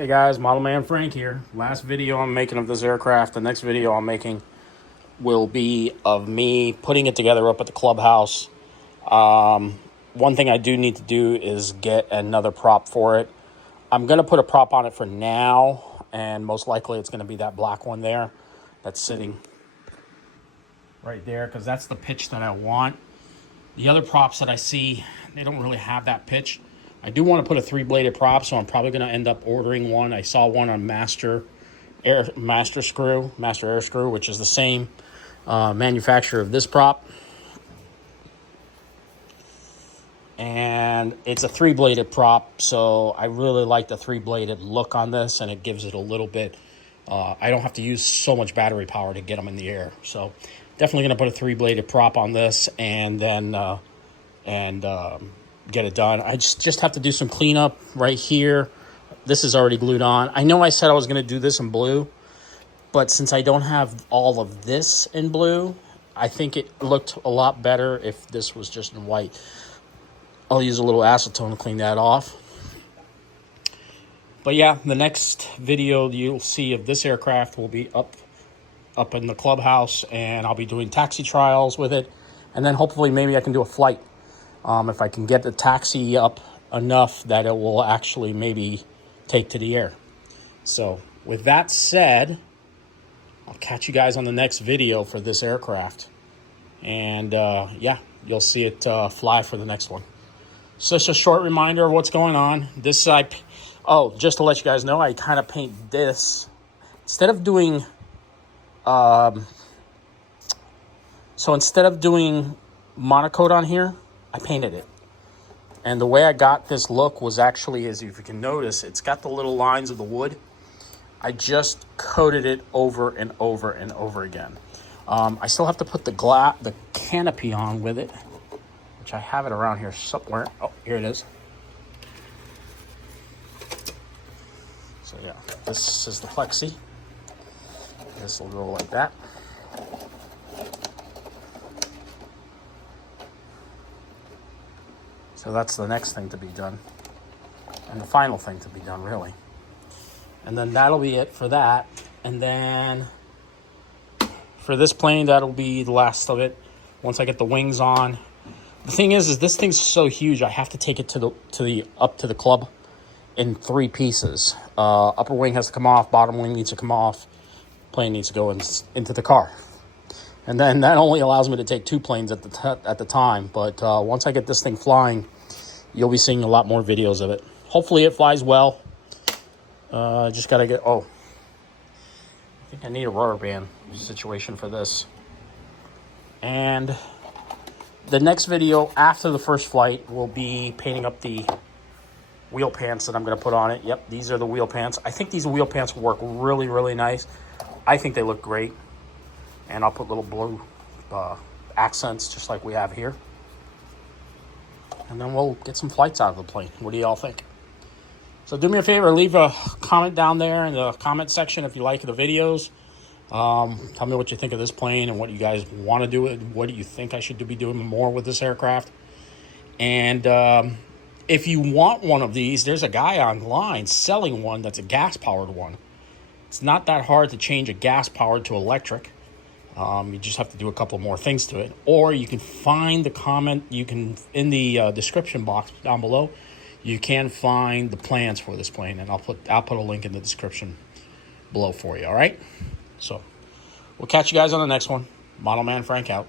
Hey guys, Model Man Frank here. Last video I'm making of this aircraft. The next video I'm making will be of me putting it together up at the clubhouse. One thing I do need to do is get another prop for it. I'm going to put a prop on it for now, and most likely it's going to be that black one there that's sitting right there, because that's the pitch that I want. The other props that I see, they don't really have that pitch. I do want to put a 3-bladed prop, so I'm probably going to end up ordering one. I saw one on Master Air Screw, which is the same manufacturer of this prop. And it's a 3-bladed prop, so I really like the 3-bladed look on this, and it gives it a little bit, I don't have to use so much battery power to get them in the air. So definitely going to put a 3-bladed prop on this, and then get it done. I just have to do some cleanup right here. This is already glued on. I know I said I was going to do this in blue, but since I don't have all of this in blue, I think it looked a lot better if this was just in white. I'll use a little acetone to clean that off. But yeah, the next video you'll see of this aircraft will be up in the clubhouse, and I'll be doing taxi trials with it, and then hopefully maybe I can do a flight. If I can get the taxi up enough that it will actually maybe take to the air. So with that said, I'll catch you guys on the next video for this aircraft. And yeah, you'll see it fly for the next one. So just a short reminder of what's going on. This side, just to let you guys know, I kind of paint this. Instead of doing, monocoat on here, I painted it. And the way I got this look was actually, as if you can notice, it's got the little lines of the wood. I just coated it over and over and over again. I still have to put the canopy on with it, which I have it around here somewhere. Oh, here it is. So yeah, this is the plexi. This will go like that. So that's the next thing to be done, and the final thing to be done, really. And then that'll be it for that. And then for this plane, that'll be the last of it. Once I get the wings on. The thing is this thing's so huge, I have to take it up to the club in 3 pieces. Upper wing has to come off, bottom wing needs to come off, plane needs to go into the car. And then that only allows me to take 2 planes at the time. But once I get this thing flying, you'll be seeing a lot more videos of it. Hopefully it flies well. Just got to get... I think I need a rubber band situation for this. And the next video after the first flight will be painting up the wheel pants that I'm going to put on it. Yep, these are the wheel pants. I think these wheel pants will work really, really nice. I think they look great. And I'll put little blue accents just like we have here. And then we'll get some flights out of the plane. What do y'all think? So do me a favor, leave a comment down there in the comment section if you like the videos. Tell me what you think of this plane and what you guys want to do. What do you think I should be doing more with this aircraft? And if you want one of these, there's a guy online selling one that's a gas-powered one. It's not that hard to change a gas-powered to electric. You just have to do a couple more things to it. Or you can find the comment, in the description box down below, you can find the plans for this plane, and I'll put a link in the description below for you, all right? So we'll catch you guys on the next one. Model Man Frank out.